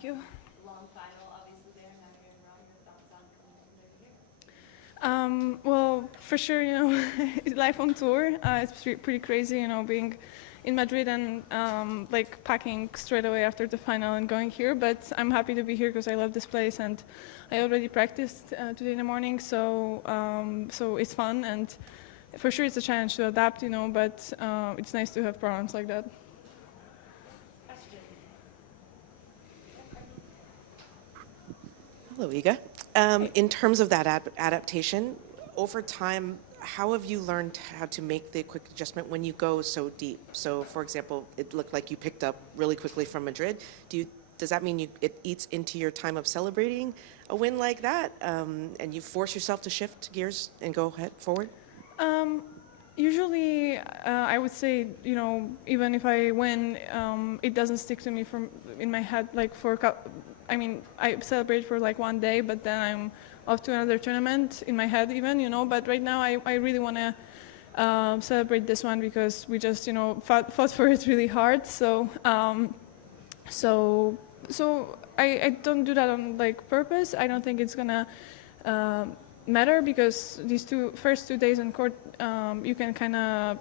Thank you. Long final, obviously there, now you're in Rome. Your thoughts on coming here? Well, for sure, life on tour, it's pretty crazy, being in Madrid and like packing straight away after the final and going here. But I'm happy to be here because I love this place and I already practiced today in the morning, so so it's fun and for sure it's a challenge to adapt, but it's nice to have programs like that. Hello, Iga. In terms of that adaptation, over time, how have you learned how to make the quick adjustment when you go so deep? So, for example, it looked like you picked up really quickly from Madrid. Does that mean it eats into your time of celebrating a win like that, and you force yourself to shift gears and go forward? Usually, I would say, even if I win, it doesn't stick to me in my head like I celebrate for like one day, but then I'm off to another tournament in my head even, but right now I really want to celebrate this one because we just, fought for it really hard. So I don't do that on like purpose. I don't think it's gonna matter because these first 2 days in court, you can kind of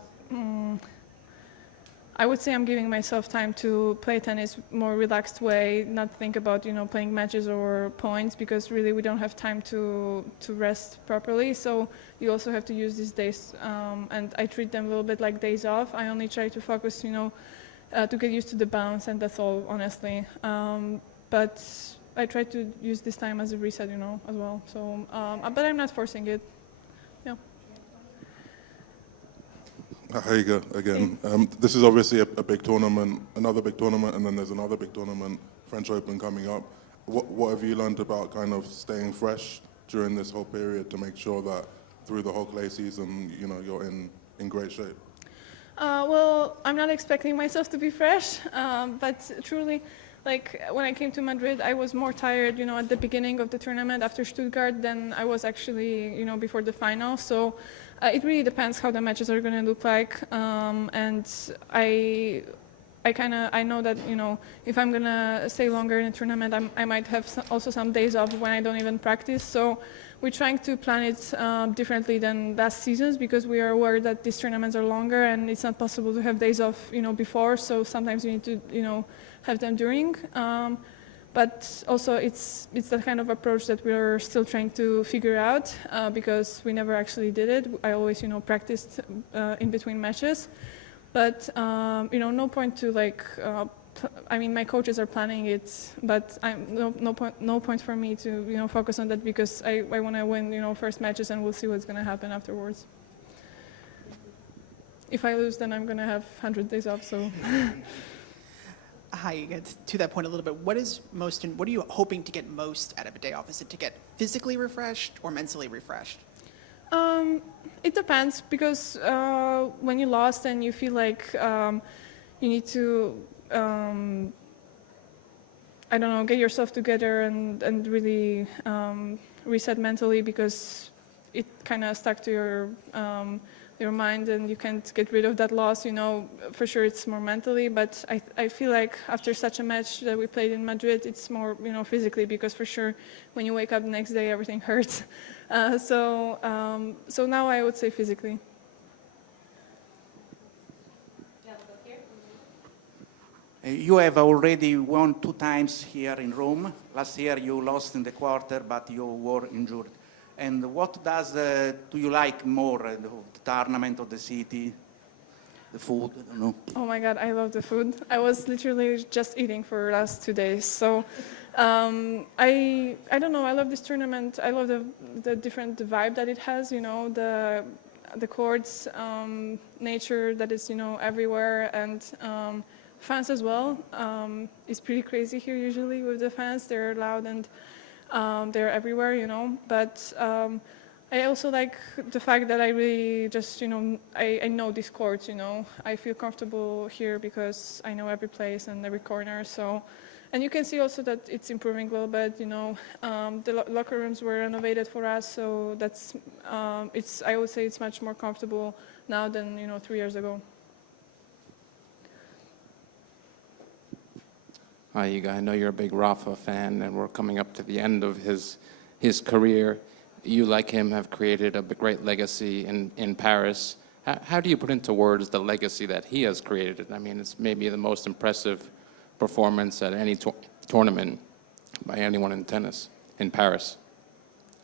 I would say I'm giving myself time to play tennis more relaxed way, not think about playing matches or points because really we don't have time to rest properly. So you also have to use these days, and I treat them a little bit like days off. I only try to focus, to get used to the bounce, and that's all, honestly. But I try to use this time as a reset, as well. So, but I'm not forcing it. Yeah. Hi, Iga, again. This is obviously a big tournament, another big tournament, and then there's another big tournament, French Open, coming up. What have you learned about kind of staying fresh during this whole period to make sure that through the whole clay season, you're in great shape? Well, I'm not expecting myself to be fresh, but truly, like when I came to Madrid, I was more tired, at the beginning of the tournament after Stuttgart than I was actually, before the final. So it really depends how the matches are going to look like, and I know that if I'm gonna stay longer in a tournament, I might have also some days off when I don't even practice. So we're trying to plan it differently than last seasons because we are aware that these tournaments are longer and it's not possible to have days off before. So sometimes you need to have them during. But also it's that kind of approach that we're still trying to figure out because we never actually did it. I always practiced in between matches. But no point to like. My coaches are planning it, but no point for me to focus on that because I want to win first matches and we'll see what's going to happen afterwards. If I lose, then I'm going to have 100 days off. So. Hi, to that point a little bit. What are you hoping to get most out of a day off? Is it to get physically refreshed or mentally refreshed? It depends because when you lost and you feel like you need to, get yourself together and really reset mentally because it kind of stuck to your mind and you can't get rid of that loss. For sure it's more mentally, but I feel like after such a match that we played in Madrid, it's more physically because for sure when you wake up the next day everything hurts. So now I would say physically. You have already won 2 times here in Rome. Last year you lost in the quarter, but you were injured. And what do you like more, the tournament or the city, the food? I don't know. Oh my God, I love the food. I was literally just eating for the last 2 days. So I don't know. I love this tournament. I love the vibe that it has. The courts, nature that is everywhere, and fans as well. It's pretty crazy here usually with the fans. They're loud and they're everywhere. But I also like the fact that I really just I know these courts. I feel comfortable here because I know every place and every corner. So. And you can see also that it's improving a little bit. The locker rooms were renovated for us, so that's I would say it's much more comfortable now than 3 years ago. Hi, Iga. I know you're a big Rafa fan, and we're coming up to the end of his career. You, like him, have created a great legacy in Paris. How do you put into words the legacy that he has created? I mean, it's maybe the most impressive performance at any tournament by anyone in tennis in Paris.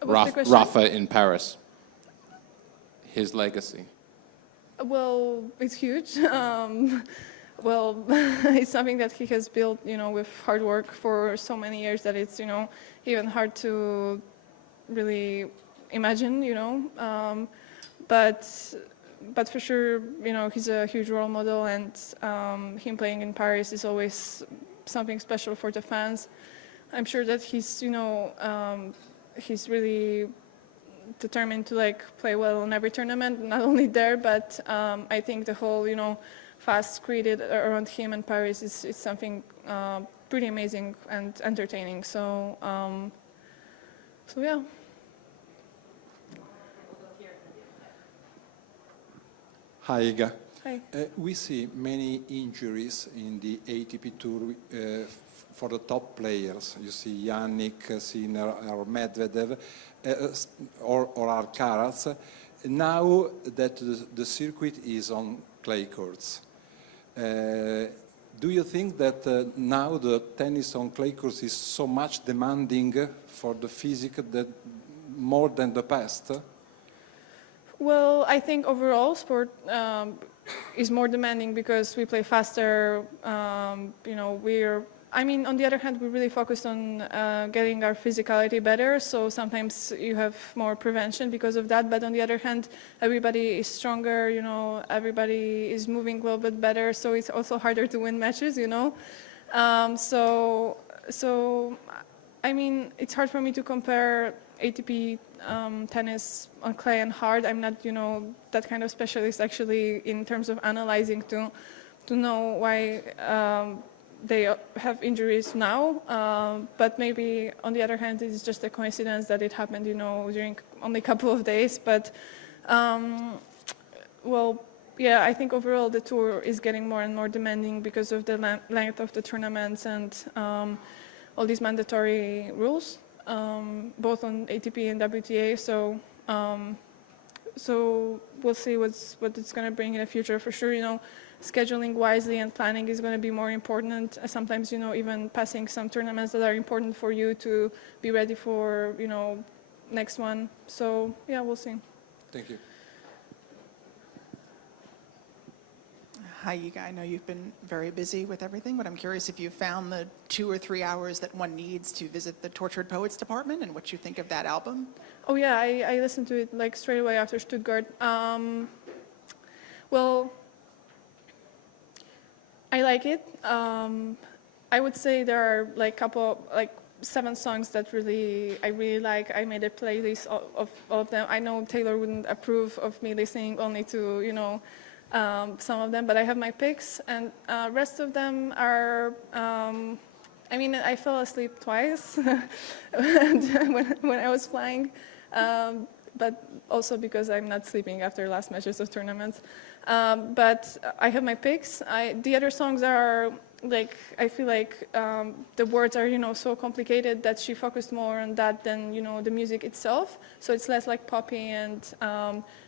What's the question? Rafa in Paris. His legacy. Well, it's huge. Well, it's something that he has built, with hard work for so many years that it's, even hard to really imagine, but for sure, he's a huge role model, and him playing in Paris is always something special for the fans. I'm sure that he's really determined to play well in every tournament, not only there, but I think the whole, fast created around him in Paris is something pretty amazing and entertaining. So yeah. Hi, Iga. Hi. We see many injuries in the ATP Tour for the top players. You see Yannick, Sinner, or Medvedev, or Alcaraz. Now that the circuit is on clay courts, do you think that now the tennis on clay courts is so much demanding for the physique that more than the past? Well, I think overall sport is more demanding because we play faster. On the other hand, we really focus on getting our physicality better. So sometimes you have more prevention because of that. But on the other hand, everybody is stronger. Everybody is moving a little bit better. So it's also harder to win matches. It's hard for me to compare ATP tennis on clay and hard. I'm not, that kind of specialist actually in terms of analyzing to know why they have injuries now. But maybe on the other hand, it's just a coincidence that it happened, during only a couple of days. But I think overall the tour is getting more and more demanding because of the length of the tournaments and all these mandatory rules. Both on ATP and WTA, so we'll see what it's going to bring in the future. For sure, scheduling wisely and planning is going to be more important. Sometimes, even passing some tournaments that are important for you to be ready for, next one. So yeah, we'll see. Thank you. Hi, Iga. I know you've been very busy with everything, but I'm curious if you found the 2 or 3 hours that one needs to visit the Tortured Poets department and what you think of that album. Oh yeah, I listened to it straight away after Stuttgart. Well, I like it. I would say there are 7 songs that I really like. I made a playlist of all of them. I know Taylor wouldn't approve of me listening only to some of them, but I have my picks, and rest of them are. I fell asleep twice when I was flying, but also because I'm not sleeping after last matches of tournaments. But I have my picks. The other songs are I feel like the words are so complicated that she focused more on that than the music itself. So it's less like poppy, and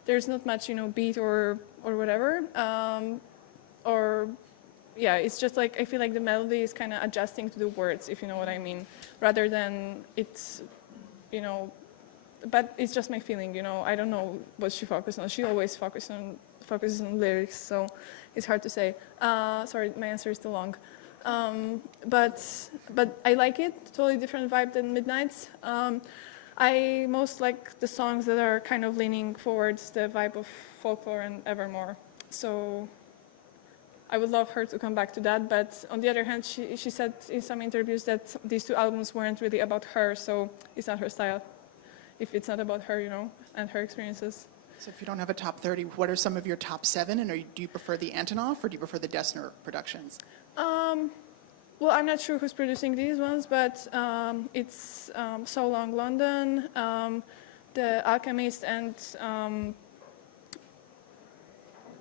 there's not much beat or whatever. It's just I feel like the melody is kind of adjusting to the words, if you know what I mean, rather than it's but it's just my feeling. I don't know what she focused on. She always focuses on lyrics, so it's hard to say. Sorry, my answer is too long. But I like it. Totally different vibe than Midnight's. I most like the songs that are kind of leaning towards the vibe of Folklore and Evermore. So I would love her to come back to that. But on the other hand, she said in some interviews that these 2 albums weren't really about her, so it's not her style. If it's not about her, and her experiences. So if you don't have a top 30, what are some of your top 7? And do you prefer the Antonov or do you prefer the Dessner productions? Well, I'm not sure who's producing these ones, but it's So Long London, The Alchemist, and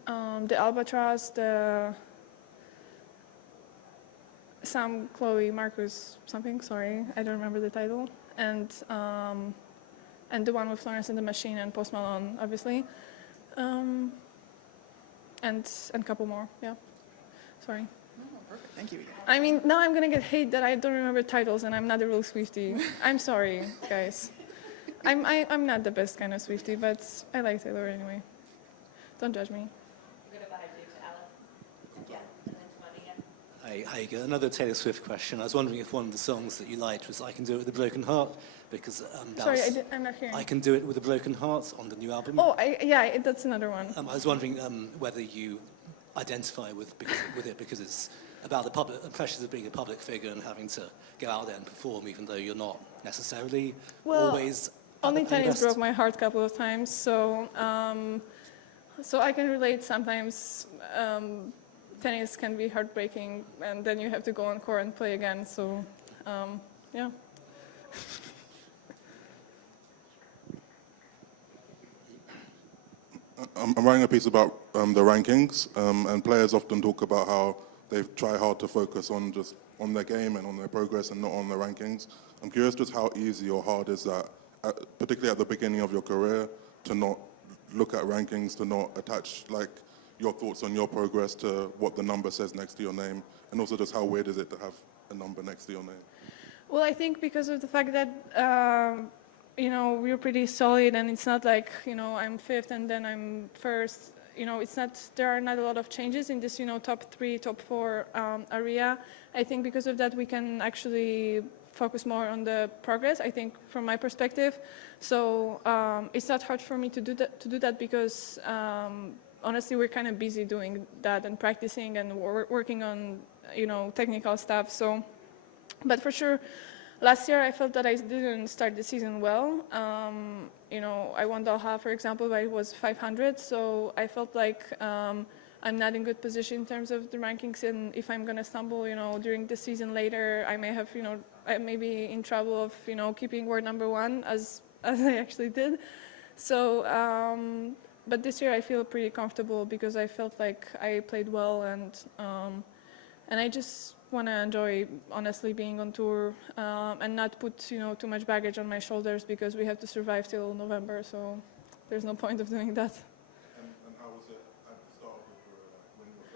the Albatross, the Sam, Chloe, Marcus, something. Sorry, I don't remember the title. And the one with Florence and the Machine and Post Malone, obviously. And a couple more. Yeah. Sorry. Perfect, thank you. I mean, now I'm gonna get hate that I don't remember titles and I'm not a real Swiftie. I'm sorry, guys. I'm not the best kind of Swiftie, but I like Taylor anyway. Don't judge me. Good about it, Alex. Yeah, and then Tony, yeah. Hi, Iga. Another Taylor Swift question. I was wondering if one of the songs that you liked was I Can Do It With a Broken Heart, because Sorry, I'm not hearing. I Can Do It With a Broken Heart on the new album. Oh, yeah, that's another one. I was wondering whether you identify with it because it's about the pressures of being a public figure and having to go out there and perform even though you're not necessarily always... Only tennis broke my heart a couple of times, so I can relate sometimes. Tennis can be heartbreaking, and then you have to go on court and play again. So, yeah. I'm writing a piece about the rankings, and players often talk about how they try hard to focus on just on their game and on their progress and not on the rankings. I'm curious just how easy or hard is that, particularly at the beginning of your career, to not look at rankings, to not attach like your thoughts on your progress to what the number says next to your name, and also just how weird is it to have a number next to your name? Well, I think because of the fact that we're pretty solid, and it's not like I'm fifth and then I'm first. It's not. There are not a lot of changes in this top 3, top 4 area. I think because of that we can actually focus more on the progress. I think from my perspective, so it's not hard for me to do that because honestly we're kind of busy doing that and practicing and working on technical stuff. So, but for sure. Last year, I felt that I didn't start the season well. I won Doha, for example, but it was 500. So I felt like I'm not in good position in terms of the rankings. And if I'm going to stumble, during the season later, I may have, I may be in trouble of, keeping world number 1 as I actually did. So, but this year I feel pretty comfortable because I felt like I played well and I just want to enjoy, honestly, being on tour and not put, too much baggage on my shoulders because we have to survive till November, so there's no point of doing that. And how was it at the start of your career, when you were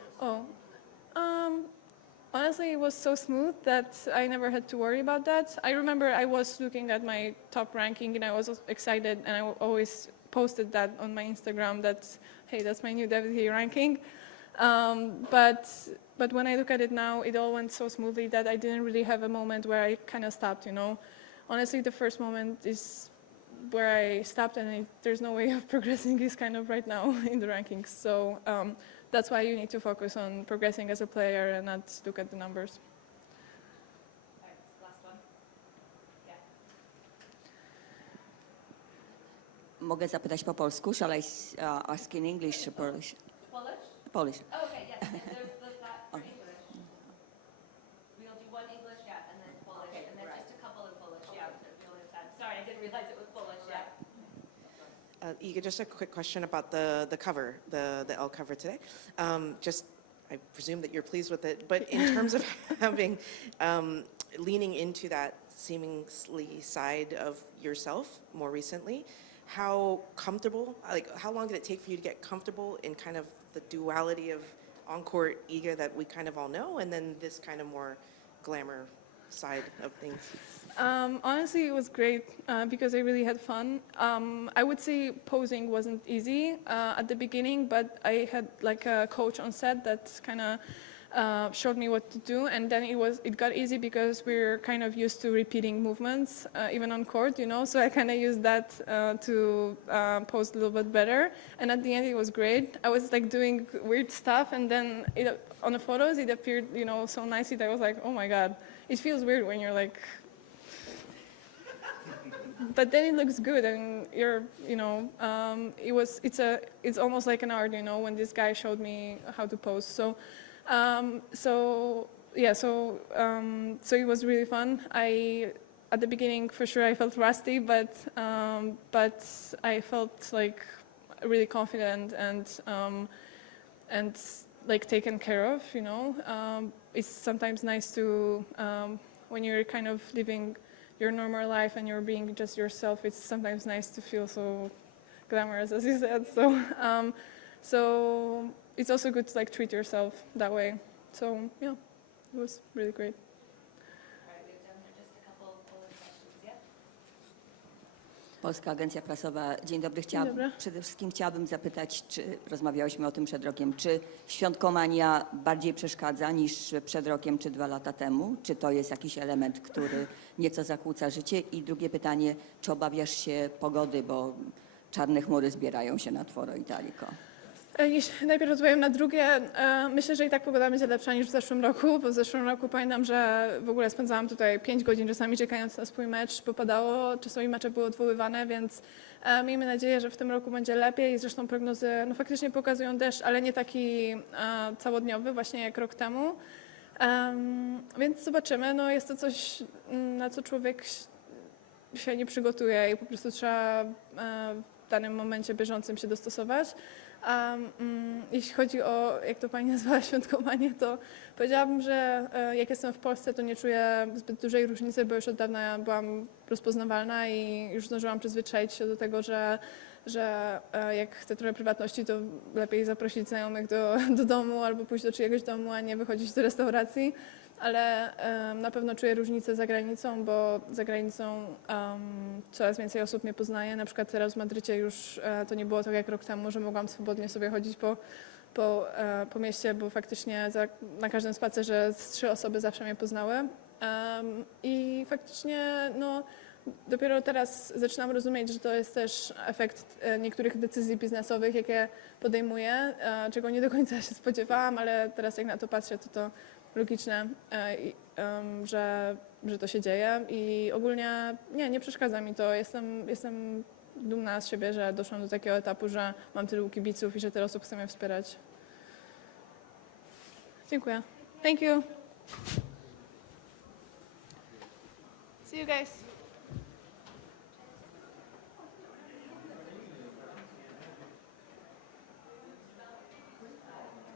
first? Honestly, it was so smooth that I never had to worry about that. I remember I was looking at my top ranking and I was excited and I always posted that on my Instagram that, hey, that's my new WTA ranking. But when I look at it now, it all went so smoothly that I didn't really have a moment where I kind of stopped, Honestly, the first moment is where I stopped and there's no way of progressing is kind of right now in the rankings. So that's why you need to focus on progressing as a player and not look at the numbers. All right, last one. Yeah. Mogę zapytać po polsku? Shall I ask in English or Polish? Polish? Polish. Oh, okay, yes. There's that for English. We'll do one English, yeah, and then Polish, and then just a couple in Polish, yeah. We'll have time. Sorry, I didn't realize it was Polish, yeah. Iga, just a quick question about the cover, the L cover today. I presume that you're pleased with it, but in terms of having, leaning into that seemingly side of yourself more recently, how comfortable, how long did it take for you to get comfortable in kind of the duality of on-court Iga that we kind of all know, and then this kind of more glamour side of things? Honestly, it was great because I really had fun. I would say posing wasn't easy at the beginning, but I had like a coach on set that kind of showed me what to do, and then it got easy because we're kind of used to repeating movements even on court, so I kind of used that to pose a little bit better, and at the end it was great. I was like doing weird stuff, and then on the photos it appeared so nicely that I was like, oh my god, it feels weird when you're like but then it looks good, and it's almost like an art, when this guy showed me how to pose. So it was really fun. At the beginning, for sure, I felt rusty, but I felt like really confident and like taken care of. it's sometimes nice to, when you're kind of living your normal life and you're being just yourself, it's sometimes nice to feel so glamorous, as you said. So it's also good to like treat yourself that way. So yeah, it was really great. All right, we have done just a couple of polling questions. Yeah? Polska Agencja Prasowa. Dzień dobry. dobry. Przede wszystkim chciałabym zapytać, czy rozmawiałyśmy o tym przed rokiem, czy świątkomania bardziej przeszkadza niż przed rokiem czy 2 lata temu? Czy to jest jakiś element, który nieco zakłóca życie? I drugie pytanie, czy obawiasz się pogody, bo czarne chmury zbierają się nad Foro Italico? Najpierw odpowiem na drugie. Myślę, że i tak pogoda będzie lepsza niż w zeszłym roku, bo w zeszłym roku pamiętam, że w ogóle spędzałam tutaj 5 godzin czasami czekając na swój mecz, bo padało, czasami mecze były odwoływane, więc miejmy nadzieję, że w tym roku będzie lepiej. Zresztą prognozy no, faktycznie pokazują deszcz, ale nie taki całodniowy, właśnie jak rok temu. Więc zobaczymy. No, jest to coś, na co człowiek się nie przygotuje i po prostu trzeba w danym momencie bieżącym się dostosować. Jeśli chodzi o, jak to pani nazwała, świątkowanie, to powiedziałabym, że jak jestem w Polsce, to nie czuję zbyt dużej różnicy, bo już od dawna byłam rozpoznawalna i już zdążyłam przyzwyczaić się do tego, że jak chcę trochę prywatności, to lepiej zaprosić znajomych do domu albo pójść do czyjegoś domu, a nie wychodzić do restauracji. Ale na pewno czuję różnicę za granicą, bo za granicą coraz więcej osób mnie poznaje. Na przykład teraz w Madrycie już to nie było tak jak rok temu, że mogłam swobodnie sobie chodzić po mieście, bo faktycznie na każdym spacerze z 3 osoby zawsze mnie poznały. I faktycznie no, dopiero teraz zaczynam rozumieć, że to jest też efekt niektórych decyzji biznesowych, jakie podejmuję, czego nie do końca się spodziewałam, ale teraz jak na to patrzę, to logiczne, że to się dzieje i ogólnie nie przeszkadza mi to. Jestem dumna z siebie, że doszłam do takiego etapu, że mam tylu kibiców i że tyle osób chce mnie wspierać. Dziękuję. Thank you. See you guys.